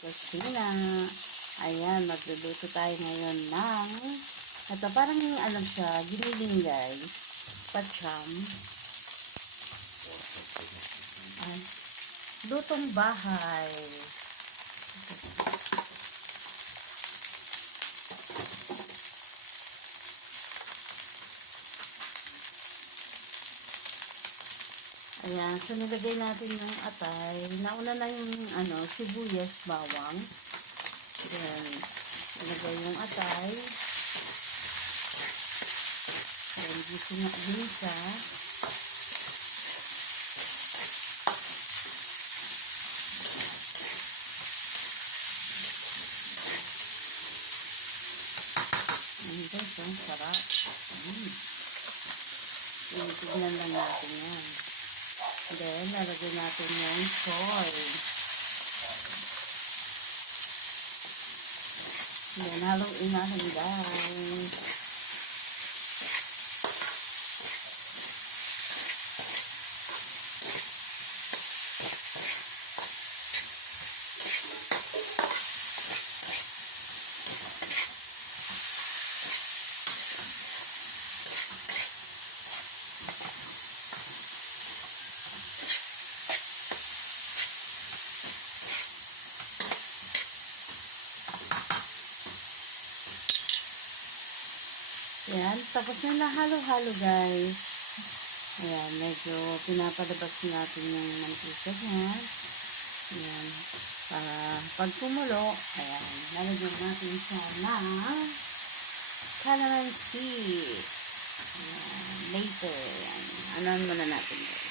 kusina. Ayan, magluluto tayo ngayon ng ito parang ano siya, giniling guys. Pacham. Ay, lutong bahay. Ayan, so nilagay natin yung atay. Nauna na yung sibuyas, bawang. Ayan, nilagay yung atay. Ayan, ginisa. Ayan guys, ang sarap. Tignan lang natin yan. Then, lalagyan natin yung soy. Then, haluin natin guys. Ayan, tapos na nahalo-halo guys. Ayan, medyo pinapalabas natin yung mantika niya. Ayan, para pag pumulo, ayan, lalagyan natin siya ng calamansi. Ayan, later. Ayan, anuhan muna natin guys.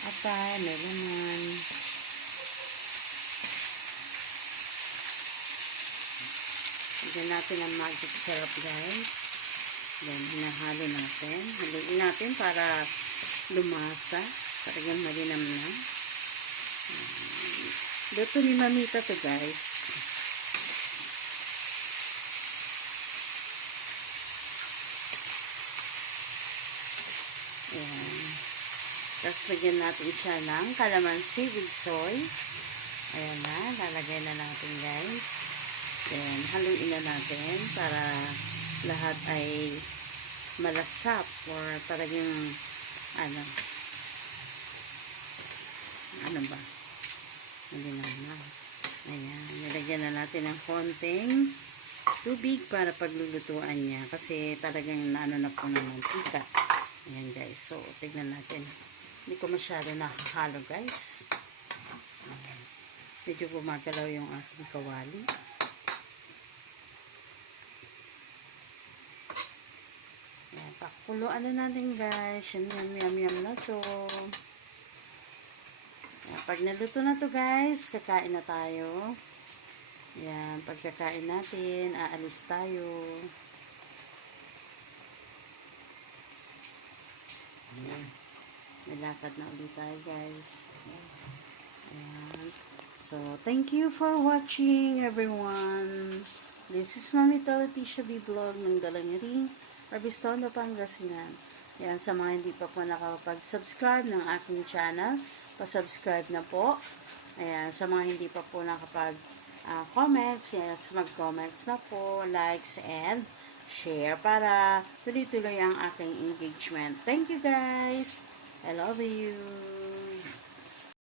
Atay, may laman. Lagyan natin ang magic syrup guys. Then, hinahalo natin. Haluin natin para lumasa. Talagang malinam na. Luto ni Mamita to guys. Ayan. Tapos lagyan natin siya ng calamansi with soy. Ayan na, lalagay na natin guys. Then, haluin na natin para lahat ay malasap or talagang ano ba? Malinaw na. Ayan, nilagyan na natin ng konting tubig para paglulutuan niya kasi talagang na po ng mantika. Ayan guys, so tignan natin. Hindi ko masyado nakahalo guys. Medyo gumagalaw yung aking kawali. Ayan, pakuluan na natin guys. Yum na to. Ayan, pag naluto na to guys, kakain na tayo. Ayan, pagkakain natin, aalis tayo. Ayan. Nilakad na ulit tayo guys. Ayan. So, thank you for watching everyone. This is Mami Leticia B. Vlog ng Dalangiring, Arbistondo, Pangasinan. Ayan, sa mga hindi pa po nakapag-subscribe ng aking channel, pa-subscribe na po. Ayan, sa mga hindi pa po nakapag-comments, yes, mag-comments na po, likes and share para tuloy-tuloy ang aking engagement. Thank you guys! I love you.